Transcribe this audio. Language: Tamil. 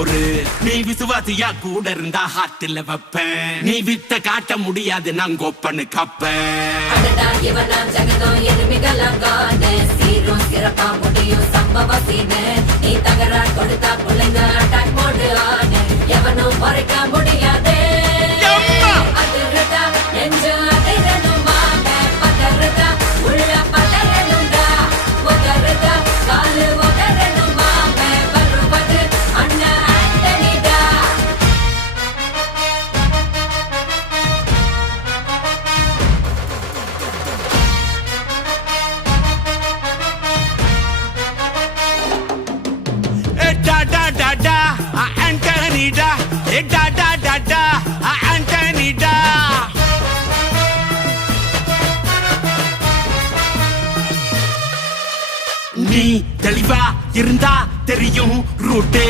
பொறு. நீ விசுவாசியா கூட இருந்தா ஹார்ட்ல வைப்பேன். நீ வித்த காட்ட முடியாது நான் கோப்பனு கப்பேன். சீரும் சிறப்பா முடியும் சம்பவ சீனு. நீ தகராறு கொடுத்தா பிள்ளைங்க அட்டாக் மோடு ஆனு. எவனும் மறைக்க முடியாது. அதிருதா நெஞ்சு அதிரணுமாங்க. பதறுதா உள்ள பதறணுண்டா. உதறுதா காலு உதறணுமாங்க. வருவது அண்ணன் ஆண்டனிடா. ஆண்டனிடா, ஆண்டனிடா. நீ தெளிவா இருந்தா தெரியும் ரூட்டே.